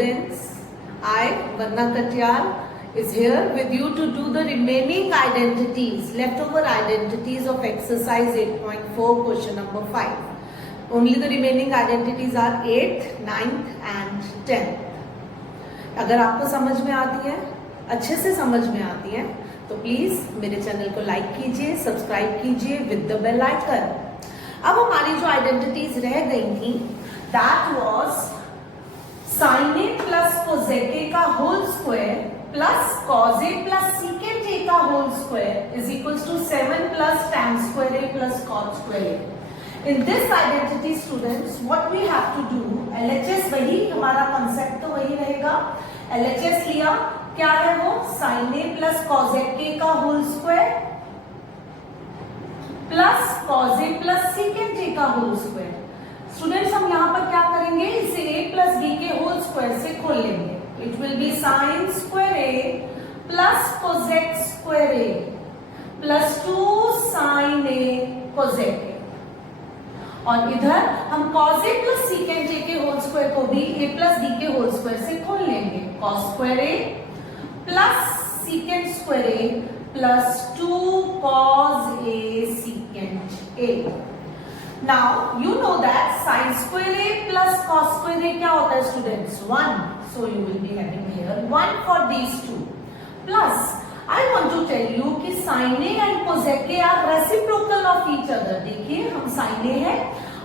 students, I, Vanna Katyal, is here with you to do the remaining identities, leftover identities of exercise 8.4, question number 5. Only the remaining identities are 8th, 9th and 10th. अगर आपको समझ में आती है, अच्छे से समझ में आती है, तो प्लीज मेरे चैनल को लाइक कीजिए, सब्सक्राइब कीजिए विद द बेल आइकन। अब हमारी जो आइडेंटिटीज रह गई थी, that was sin a plus cosec a का whole square plus cos a plus secant a का whole square is equals to 7 plus tan square a plus cot square a। In this identity students what we have to do, LHS वही, हमारा concept तो वही रहेगा। LHS लिया, क्या है वो, sin a plus cosec a का whole square plus cos a plus secant a का होल स्क्वायर। स्टूडेंट्स हम यहाँ पर क्या करेंगे, इसे a प्लस b के होल स्क्वायर से खोल लेंगे। It will be sin square a plus cosec square a plus 2 sin a cosec a, और इधर हम cos a plus secant a के होल स्क्वायर को भी a प्लस b के होल स्क्वायर से खोल लेंगे। cos square a plus secant square a plus 2 cos a secant a। Now you know that sin square a plus cos square a क्या होता है students, 1. So you will be having here 1 for these two. Plus I want to tell you कि sin a and cosec a are reciprocal of each other। देखिए हम sin a है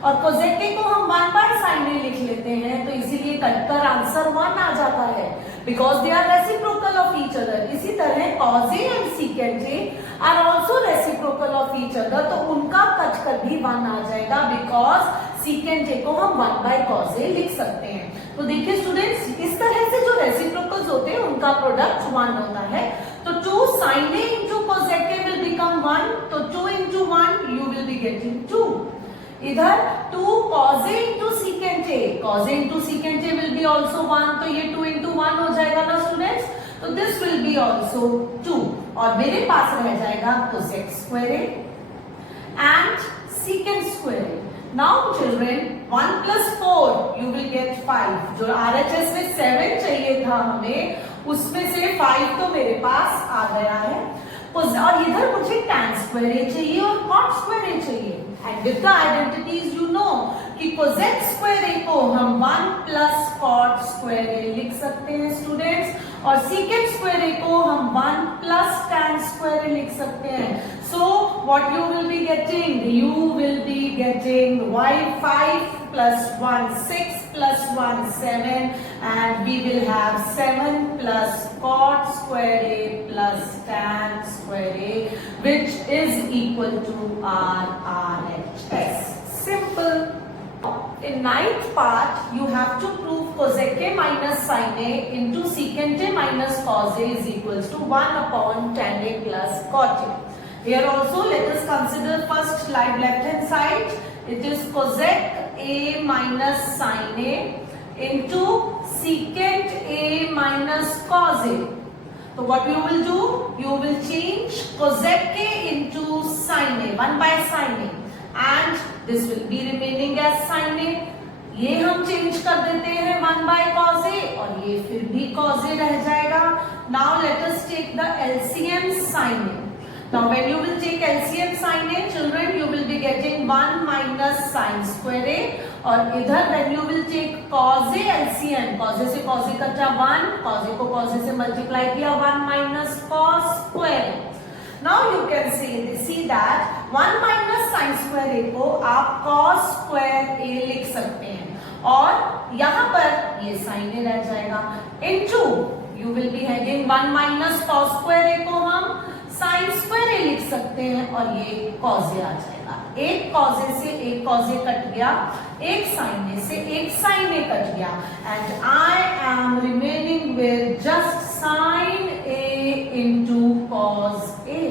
और cosec a को हम 1 by sin a लिख लेते हैं, तो इसीलिए कटकर आंसर 1 आ जाता है, because they are reciprocal of each other। इसी तरह cos a and secant a are also reciprocal of each other, तो उनका कटकर भी 1 आ जाएगा, because secant a को हम 1 by cos a लिख सकते हैं। तो देखिए स्टूडेंट्स, इस तरह से जो रेसिप्रोकल्स होते हैं उनका प्रोडक्ट 1 होता है। तो 2 sin a into cosec a will become 1, तो 2 into 1 you will be getting 2। इधर 2 cos a into secant a, cos a into secant a will be also 1, तो ये 2 into 1 हो जाएगा ना स्टूडेंट्स, तो दिस विल बी also 2, और मेरे पास रह जाएगा cosec square a and secant square a। Now children, 1 plus 4 you will get 5। जो RHS में 7 चाहिए था हमें, उसमें से 5 तो मेरे पास आ गया है, और इधर मुझे tan square a चाहिए और cot square a चाहिए। And with the identities you know कि cosec square a को हम 1 plus cot square a लिख सकते हैं स्टूडेंट्स, और secant square a को हम 1 plus tan square a लिख सकते हैं। So what you will be getting? You will be getting y5 plus 1 6 plus 1 7, and we will have 7 plus cot square a plus tan square a, which is equal to our RHS. Simple. In ninth part, you have to prove cosec a minus sin a into secant a minus cos a is equals to 1 upon tan a plus cot a. Here also let us consider first left hand side. It is cosec a minus sin a into secant a minus cos a. So what you will do? You will change cosec a into sin a, 1 by sin a, and this will be remaining as sin a। ये हम change कर देते हैं 1 by cos a, और ये फिर भी cos a रह जाएगा। Now let us take the LCM sin a। Now when you will take LCM sin a, children, you will be getting 1 minus sin square a, और इधर when you will take cos a LCM, cos a से cos a कटा 1, cos a को cos a से multiply किया 1 minus cos square a। Now you can see that 1 minus sin square a को आप cos square a लिख सकते हैं, और यहाँ पर ये sin a रह जाएगा, into you will be having 1 minus cos square a को हम sin square a लिख सकते हैं, और ये cos a आ जाएगा। एक cos a से एक cos a कट गया, एक sin a से एक sin a कट गया, and I am remaining with just sin a into cos a।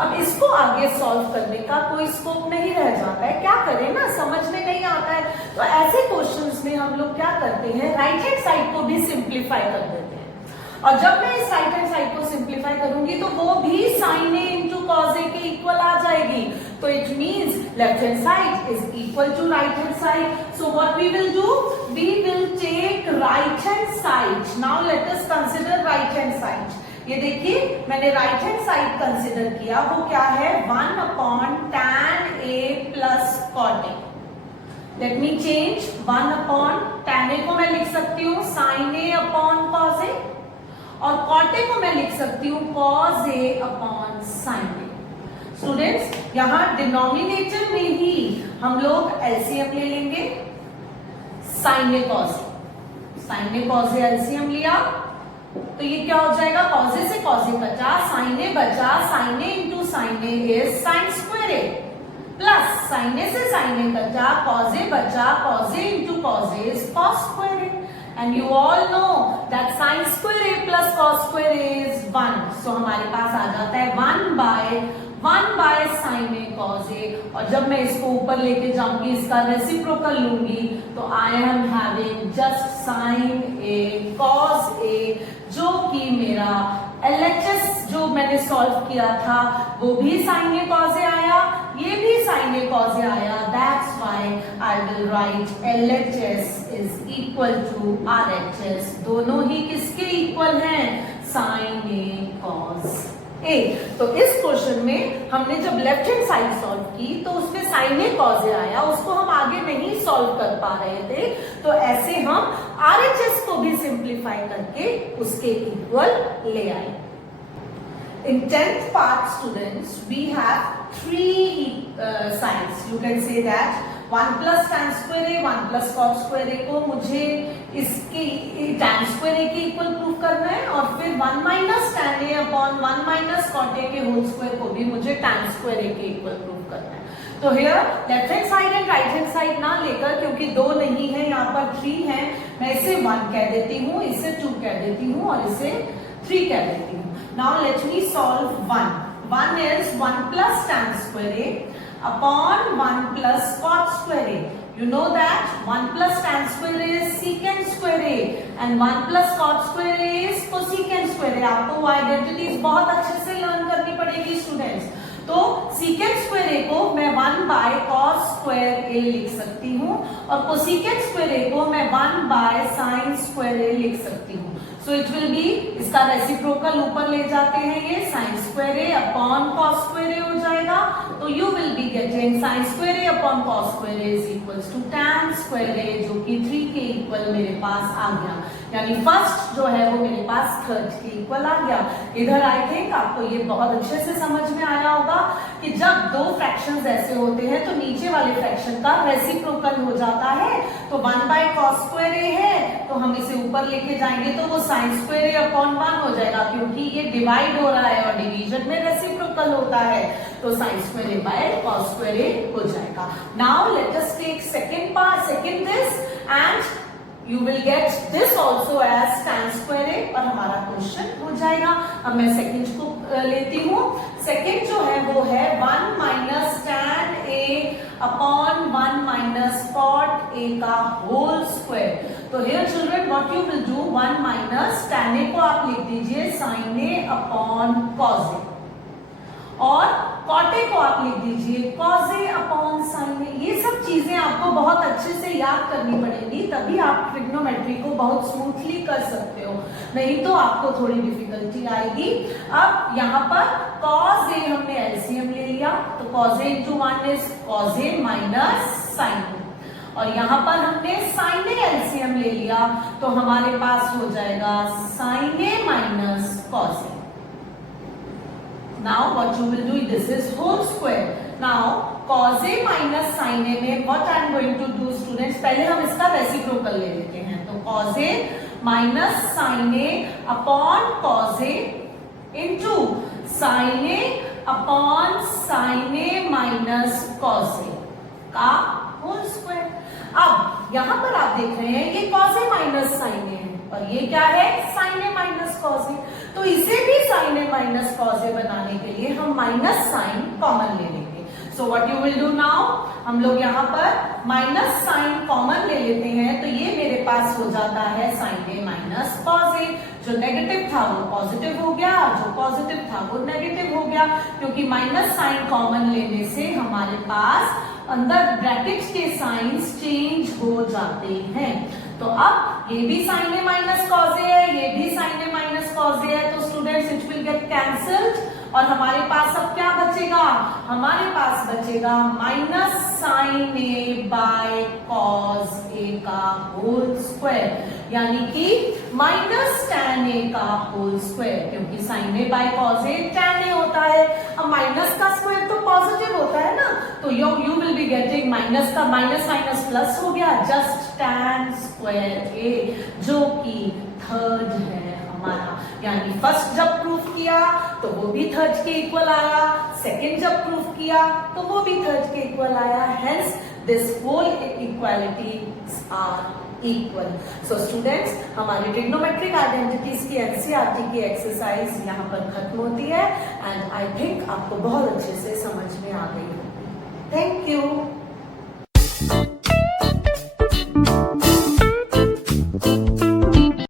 अब इसको आगे सॉल्व करने का कोई स्कोप नहीं रह जाता है, क्या करें ना, समझ में नहीं आता है, तो ऐसे क्वेश्चंस में हम लोग क्या करते हैं, राइट हैंड साइड को भी सिंप्लीफाई कर देते हैं। और जब मैं इस राइट हैंड साइड को सिंप्लीफाई करूंगी तो वो भी sine a into cos a के इक्वल आ जाएगी। तो it means left hand side is equal to right hand side. So what we will do, we will take right hand side. Now let us consider right hand side. ये देखिए मैंने right hand side consider किया, वो क्या है 1 upon tan a plus cot a। Let me change 1 upon tan a को मैं लिख सकती हूँ sin a upon cos a, और cot a को मैं लिख सकती हूँ cos a upon sin a। Students यहां डिनोमिनेटर में ही हम लोग एलसीएम ले लेंगे, sin a cos a, sin a cos a LCM लिया तो ये क्या हो जाएगा, cos a से cos a बचा, sin a बचा, sin a into sin a is sin square a, plus sin a से sin a बचा, cos a बचा, cos a into cos a is cos square a, and you all know that sin square a plus cos square a is 1, so हमारे पास आ जाता है 1 by sin a cos a, और जब मैं इसको ऊपर लेके जाऊंगी इसका रेसिप्रोकल लूंगी तो I am having just sin a cos a, जो कि मेरा LHS जो मैंने सॉल्व किया था वो भी sin a cos a आया, ये भी sin a cos a आया। That's why I will write LHS is equal to RHS। दोनों ही किसके इक्वल हैं, sin a cos a। तो इस क्वेश्चन में हमने जब लेफ्ट हैंड साइड सॉल्व की तो उसमें sin a cos a आया, उसको हम आगे नहीं सॉल्व कर पा रहे थे, तो ऐसे हम RHS को भी सिंप्लीफाई करके उसके इक्वल ले आए। In 10th part, students, we have three signs. You can say that 1 plus tan square a, 1 plus cot square a को मुझे इसके tan square a के इक्वल प्रूव करना है, और फिर 1 minus tan a upon 1 minus cot a के whole square को भी मुझे tan square a के इक्वल प्रूव करना है। तो here left hand side and right hand side ना लेकर, क्योंकि 2 नहीं है यहाँ पर 3 है, मैं इसे 1 कह देती हूँ, इसे 2 कह देती हूँ और इसे 3 कह देती हूँ। Now let me solve 1. 1 is 1 plus tan square a upon 1 plus cot square a. You know that 1 plus tan square a is secant square a and 1 plus cot square a is cosecant square a. आपको वो identities बहुत अच्छे से learn करनी पड़ेगी students. तो secant square a को मैं 1 by cos square a लिख सकती हूँ, और cosecant square a को मैं 1 by sin square a लिख सकती हूँ। सो इट विल बी, इसका रेसिप्रोकल ऊपर ले जाते हैं, ये sin square a upon cos square a हो जाएगा, तो you will be getting sin square a upon cos square a is equals to tan square a, जो कि 3 के इक्वल मेरे पास आ गया, यानी फर्स्ट जो है वो मेरे पास थर्ड के इक्वल आ गया। इधर आई थिंक आपको ये बहुत अच्छे से समझ में आया होगा कि जब 2 फ्रैक्शंस ऐसे होते हैं तो नीचे वाले फ्रैक्शन का रेसिप्रोकल हो जाता है। तो 1 by cos square a है तो हम इसे ऊपर लेके जाएंगे तो वो sin square a अपॉन 1 हो जाएगा, क्योंकि ये डिवाइड हो रहा है और डिवीजन में रेसिप्रोकल होता है, तो sin square a by cos square a हो जाएगा। Now let us take second part, second this, and you will get this also as tan square a, और हमारा क्वेश्चन हो जाएगा। अब मैं सेकंड को लेती हूँ। सेकंड जो है वो है 1 minus tan a upon 1 minus cot a का होल स्क्वायर। तो here children what you will do, 1 minus tan a को आप लिख दीजिए sin a upon cos a, और cot a को आप लिख दीजिए cos a upon sin a। ये सब चीजें आपको बहुत अच्छे से याद करनी पड़ेगी, तभी आप ट्रिग्नोमेट्री को बहुत स्मूथली कर सकते हो, नहीं तो आपको थोड़ी डिफिकल्टी आएगी। अब यहाँ पर cos a हमने एलसीएम ले लिया, तो cos a into 1 is cos a minus sin a, और यहाँ पर हमने sin a एलसीएम ले लिया तो हमारे पास हो जाएगा sin a minus cos a। Now what you will do, this is whole square. Now cos a minus sin a में what I am going to do students, पहले हम इसका रेसिप्रोकल ले लेते हैं, तो cos a minus sin a upon cos a into sin a upon sin a minus cos a का whole square. अब यहाँ पर आप देख रहे हैं ये cos a minus sin a है, और ये क्या है sin a minus cos a, तो इसे भी sin a minus cos a बनाने के लिए हम माइनस साइन कॉमन ले लेंगे। So what you will do now, हम लोग यहाँ पर माइनस साइन कॉमन ले लेते हैं, तो ये मेरे पास हो जाता है sin a minus cos a, जो नेगेटिव था वो पॉजिटिव हो गया, जो पॉजिटिव था वो नेगेटिव हो गया, क्योंकि माइनस साइन कॉमन लेने से हमारे पास अंदर ब्रैकेट के साइंस चेंज हो जाते हैं। तो अब ये भी साइन ए माइनस कॉज ए है, ये भी साइन ए माइनस कॉज ए है, तो students it will get cancelled और हमारे पास अब क्या बचेगा, हमारे पास बचेगा माइनस साइन ए बाय कॉज ए का होल स्क्वायर, यानी कि माइनस टैन ए का होल स्क्वायर, क्योंकि sign A bye cause A tan A होता है। अब माइनस का स्क्वायर तो पॉजिटिव होता है ना, तो you will be getting minus का माइनस माइनस प्लस हो गया, जस्ट टैन स्क्वायर ए, जो कि थर्ड है हमारा। यानी फर्स्ट जब प्रूफ किया तो वो भी थर्ड के इक्वल आया, सेकंड जब प्रूफ किया तो वो भी थर्ड के इक्वल आया, hence this whole equalities are equal. So students, हमारी ट्रिग्नोमेट्रिक आइडेंटिटीज की एनसीईआरटी की एक्सरसाइज यहाँ पर खत्म होती है एंड आई थिंक आपको बहुत अच्छे से समझ में आ गई होगी। Thank you.